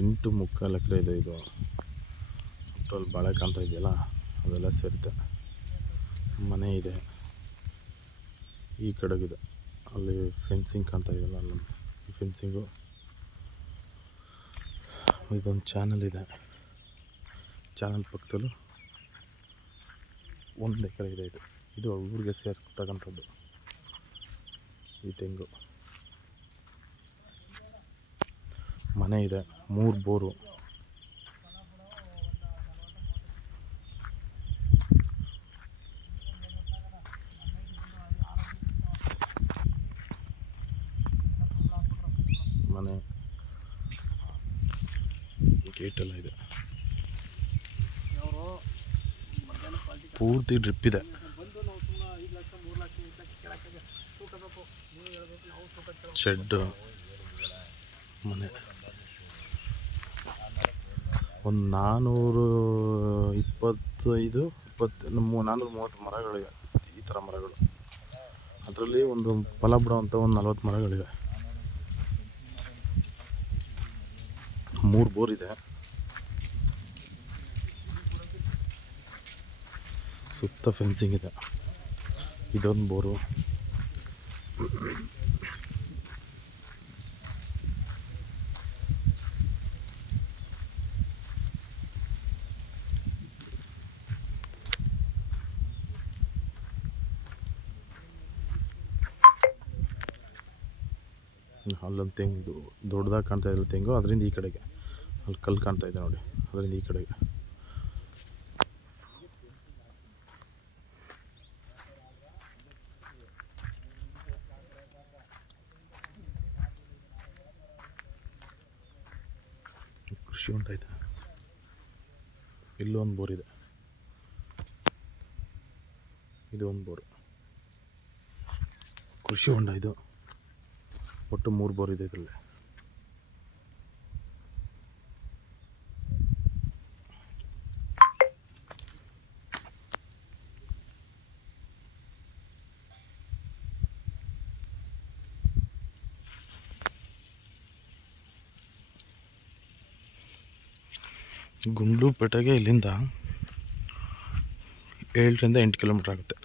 8.75 ಎಕರೆ ಇದೆ. ಇದು ಟೋಟಲ್ ಬಾಳೆ ಕಾಣ್ತಾ ಇದೆಯಲ್ಲ, ಅದೆಲ್ಲ ಸೇರುತ್ತೆ. ಮನೆ ಇದೆ ಈ ಕಡೆಗಿದೆ. ಅಲ್ಲಿ ಫೆನ್ಸಿಂಗ್ ಕಾಣ್ತಾ ಇದೆಯಲ್ಲ, ಅಲ್ಲಿ ಫೆನ್ಸಿಂಗು. ಇದೊಂದು ಚಾನಲ್ ಇದೆ. ಚಾನಲ್ ಪಕ್ಕದಲ್ಲೂ 1 ಎಕರೆ ಇದೆ. ಇದು ಊರಿಗೆ ಸೇರ್ತಕ್ಕಂಥದ್ದು ಈ ತೆಂಗು. ಮನೆ ಇದೆ, 3 ಬೋರು. ಮನೆ ಗೇಟೆಲ್ಲ ಇದೆ. ಪೂರ್ತಿ ಡ್ರಿಪ್ ಇದೆ. ಶೆಡ್ಡು, ಮನೆ. ಒಂದು 430 ಮರಗಳಿವೆ. ಈ ಥರ ಮರಗಳು. ಅದರಲ್ಲಿ ಒಂದು ಫಲ ಬಿಡುವಂಥ ಒಂದು 40 ಮರಗಳಿವೆ. 3 ಬೋರ್ ಇದೆ. ಸುತ್ತ ಫೆನ್ಸಿಂಗ್ ಇದೆ. ಇದೊಂದು ಬೋರು. ಅಲ್ಲೊಂದು ತೆಂಗು ದೊಡ್ಡದಾಗಿ ಕಾಣ್ತಾ ಇದೆ ತೆಂಗು. ಅದರಿಂದ ಈ ಕಡೆಗೆ ಅಲ್ಲಿ ಕಲ್ಲು ಕಾಣ್ತಾ ಇದೆ ನೋಡಿ, ಅದರಿಂದ ಈ ಕಡೆಗೆ. ಕೃಷಿ ಹೊಂಡ ಇದೆ. ಇಲ್ಲೊಂದು ಬೋರ್ ಇದೆ. ಇದು ಒಂದು ಬೋರು. ಕೃಷಿ ಹೊಂಡ ಇದು. ಒಟ್ಟು 3 ಬೋರ್ ಇದೆ ಇದರಲ್ಲಿ. ಗುಂಡ್ಲುಪೇಟೆಗೆ ಇಲ್ಲಿಂದ 7 ರಿಂದ 8 ಕಿಲೋಮೀಟ್ರ್ ಆಗುತ್ತೆ.